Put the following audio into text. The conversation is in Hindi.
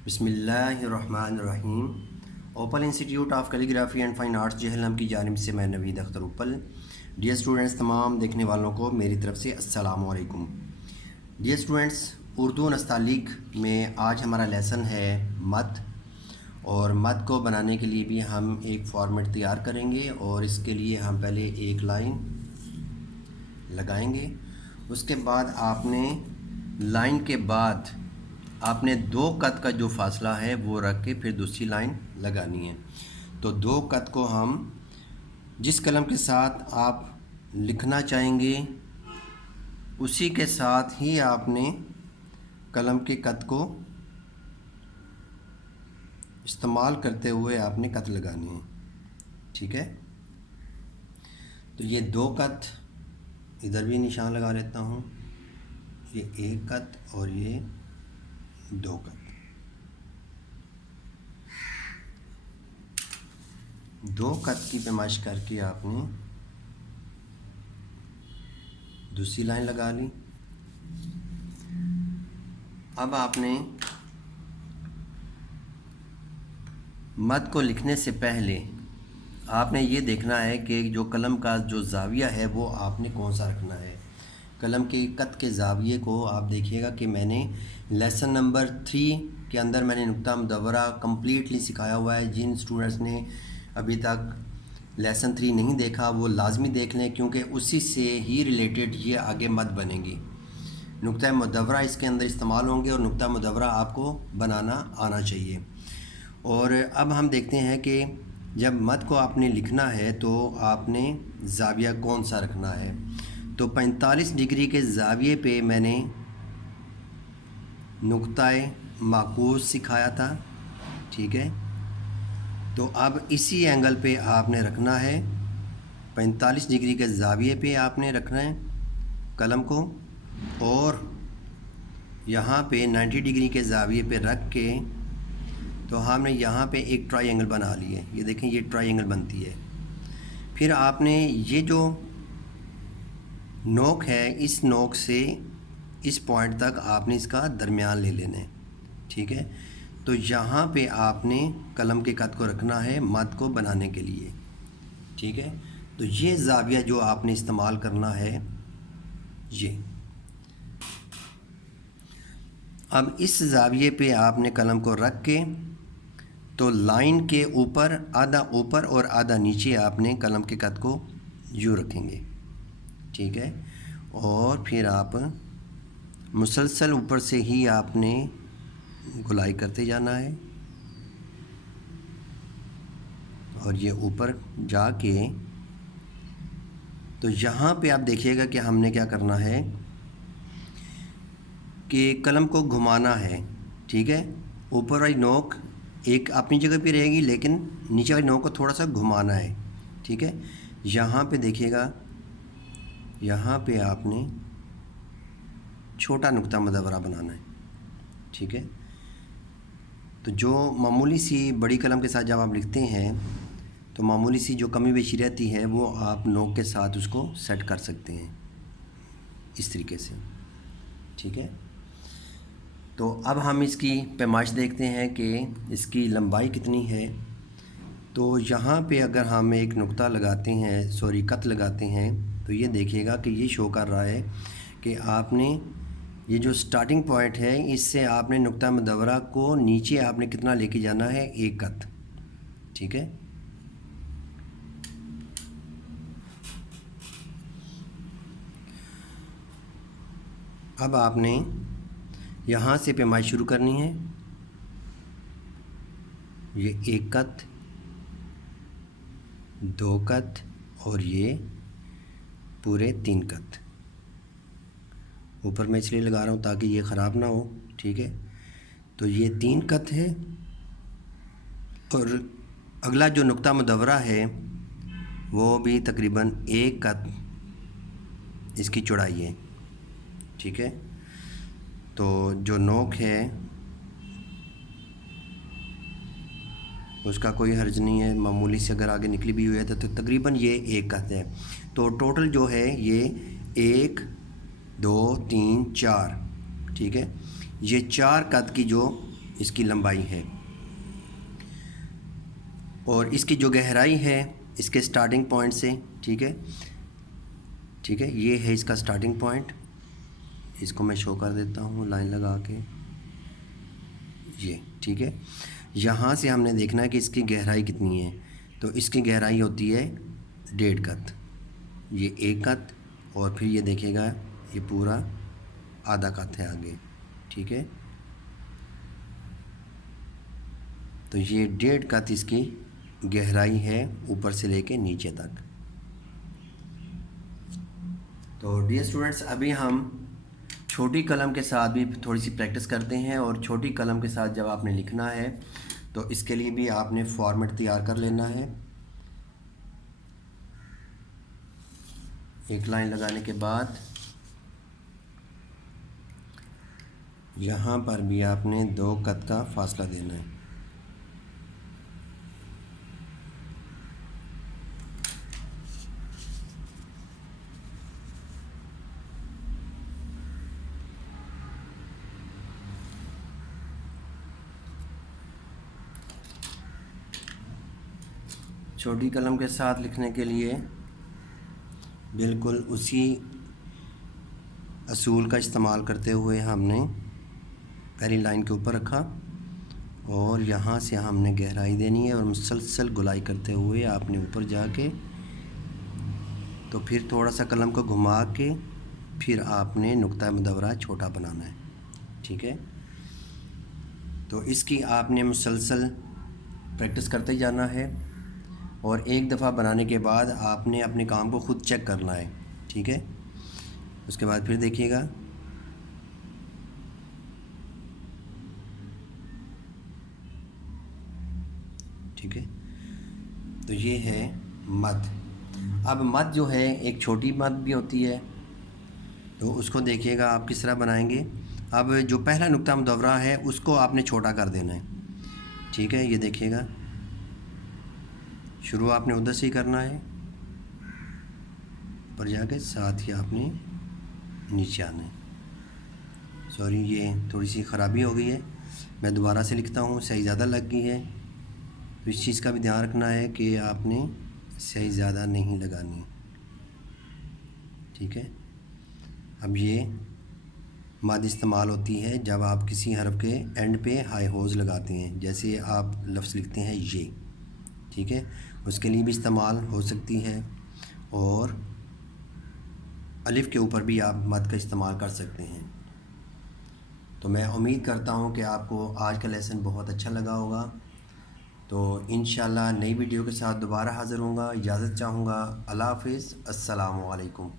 बिस्मिल्लाहिर्रहमानिर्रहीम। Open institute of calligraphy and fine arts Jhelum की जानिब से मैं नवीद अख्तर उपल। डियर स्टूडेंट्स, तमाम देखने वालों को मेरी तरफ से अस्सलाम वालेकुम। डियर स्टूडेंट्स, उर्दू नस्तालीक में आज हमारा लेसन है मद, और मद को बनाने के लिए भी हम एक फॉर्मेट तैयार करेंगे और इसके लिए हम पहले एक लाइन लगाएंगे। उसके बाद आपने लाइन के बाद आपने दो कत का जो फासला है वो रख के फिर दूसरी लाइन लगानी है। तो दो कत को हम जिस कलम के साथ आप लिखना चाहेंगे उसी के साथ ही आपने कलम के कत को इस्तेमाल करते हुए आपने कत लगानी है। ठीक है, तो ये दो कत इधर भी निशान लगा लेता हूँ, ये एक कत और ये दो कत। दो कत की पैमाइश करके आपने दूसरी लाइन लगा ली। अब आपने मद को लिखने से पहले आपने ये देखना है कि जो कलम का जो ज़ाविया है वो आपने कौन सा रखना है। कलम के कत के ज़ाविये को आप देखिएगा कि मैंने लेसन नंबर 3 के अंदर मैंने नुक्ता मुदव्वरा कम्प्लीटली सिखाया हुआ है। जिन स्टूडेंट्स ने अभी तक लेसन 3 नहीं देखा वो लाजमी देख लें, क्योंकि उसी से ही रिलेटेड ये आगे मद बनेगी। नुक्ता मुदव्वरा इसके अंदर इस्तेमाल होंगे और नुक्ता मुदव्वरा आपको बनाना आना चाहिए। और अब हम देखते हैं कि जब मद को आपने लिखना है तो आपने ज़ाविया कौन सा रखना है। तो 45 डिग्री के ज़ाविये पे मैंने नुक्ताए माकूस सिखाया था। ठीक है, तो अब इसी एंगल पे आपने रखना है, 45 डिग्री के ज़ाविये पे आपने रखना है कलम को, और यहाँ पे 90 डिग्री के ज़ाविये पे रख के तो हमने यहाँ पे एक ट्रायंगल बना ली है। ये देखें, ये ट्रायंगल बनती है। फिर आपने ये जो नोक है, इस नोक से इस पॉइंट तक आपने इसका दरमियान ले लेना है। ठीक है, तो यहाँ पे आपने कलम के कत को रखना है मद को बनाने के लिए। ठीक है, तो ये ज़ाविया जो आपने इस्तेमाल करना है ये। अब इस ज़ाविये पे आपने कलम को रख के तो लाइन के ऊपर और आधा नीचे आपने कलम के कत को यूँ रखेंगे। ठीक है, और फिर आप मुसलसल ऊपर से ही आपने गुलाई करते जाना है, और ये ऊपर जाके तो यहाँ पे आप देखिएगा कि हमने क्या करना है कि कलम को घुमाना है। ठीक है, ऊपर वाली नोक एक अपनी जगह पे रहेगी, लेकिन नीचे वाली नोक को थोड़ा सा घुमाना है। ठीक है, यहाँ पे देखिएगा, यहाँ पे आपने छोटा नुक्ता मुदव्वरा बनाना है। ठीक है, तो जो मामूली सी बड़ी कलम के साथ जब आप लिखते हैं तो मामूली सी जो कमी बेशी रहती है वो आप नोक के साथ उसको सेट कर सकते हैं इस तरीके से। ठीक है, तो अब हम इसकी पैमाइश देखते हैं कि इसकी लंबाई कितनी है। तो यहाँ पे अगर हम एक नुक्ता लगाते हैं, कत लगाते हैं, तो ये देखिएगा कि ये शो कर रहा है कि आपने ये जो स्टार्टिंग पॉइंट है इससे आपने नुक्ता मुदव्वरा को नीचे आपने कितना लेके जाना है, एक कत। ठीक है, अब आपने यहाँ से पैमाइश शुरू करनी है। ये एक कत, दो कत और ये पूरे 3 कत। ऊपर मैं इसलिए लगा रहा हूँ ताकि ये ख़राब ना हो। ठीक है, तो ये 3 कत है, और अगला जो नुक्ता मुदव्वरा है वो भी तकरीबन 1 कत इसकी चौड़ाई है। ठीक है, तो जो नोक है उसका कोई हर्ज नहीं है, मामूली से अगर आगे निकली भी हुई है तो तकरीबन ये 1 कत है। तो टोटल जो है ये 1 2 3 4। ठीक है, ये 4 कत की जो इसकी लंबाई है। और इसकी जो गहराई है इसके स्टार्टिंग पॉइंट से, ठीक है, ठीक है, ये है इसका स्टार्टिंग पॉइंट। इसको मैं शो कर देता हूँ लाइन लगा के, ये ठीक है। यहाँ से हमने देखना है कि इसकी गहराई कितनी है। तो इसकी गहराई होती है 1.5 कत, ये 1 कत, और फिर ये देखेगा ये पूरा आधा कत है आगे, ठीक है। तो ये 1.5 कत इसकी गहराई है ऊपर से लेके नीचे तक। तो डियर स्टूडेंट्स, अभी हम छोटी कलम के साथ भी थोड़ी सी प्रैक्टिस करते हैं। और छोटी कलम के साथ जब आपने लिखना है तो इसके लिए भी आपने फॉर्मेट तैयार कर लेना है। एक लाइन लगाने के बाद यहाँ पर भी आपने 2 कत का फासला देना है। छोटी कलम के साथ लिखने के लिए बिल्कुल उसी असूल का इस्तेमाल करते हुए हमने पहली लाइन के ऊपर रखा और यहाँ से हमने गहराई देनी है और मुसलसल गुलाई करते हुए आपने ऊपर जाके, तो फिर थोड़ा सा कलम को घुमा के फिर आपने नुक्ता मुदव्वरा छोटा बनाना है, ठीक है। तो इसकी आपने मुसलसल प्रैक्टिस करते जाना है और एक दफ़ा बनाने के बाद आपने अपने काम को ख़ुद चेक करना है, ठीक है। उसके बाद फिर देखिएगा, ठीक है। तो ये है मद। अब मद जो है एक छोटी मद भी होती है, तो उसको देखिएगा आप किस तरह बनाएंगे। अब जो पहला नुक्ता मुदव्वरा है उसको आपने छोटा कर देना है, ठीक है। ये देखिएगा, शुरू आपने उधर से ही करना है, ऊपर जाके साथ ही आपने नीचे आना है। सॉरी, ये थोड़ी सी ख़राबी हो गई है, मैं दोबारा से लिखता हूँ, सही ज़्यादा लग गई है। तो इस चीज़ का भी ध्यान रखना है कि आपने सही ज़्यादा नहीं लगानी, ठीक है। अब ये मद इस्तेमाल होती है जब आप किसी हरफ के एंड पे हाई होज़ लगाते हैं, जैसे आप लफ्ज़ लिखते हैं ये, ठीक है, उसके लिए भी इस्तेमाल हो सकती है। और अलिफ़ के ऊपर भी आप मद का इस्तेमाल कर सकते हैं। तो मैं उम्मीद करता हूँ कि आपको आज का लेसन बहुत अच्छा लगा होगा। तो इंशाल्लाह नई वीडियो के साथ दोबारा हाज़िर होऊंगा। इजाज़त चाहूँगा। अल्लाह हाफ़िज़, अस्सलामु अलैकुम।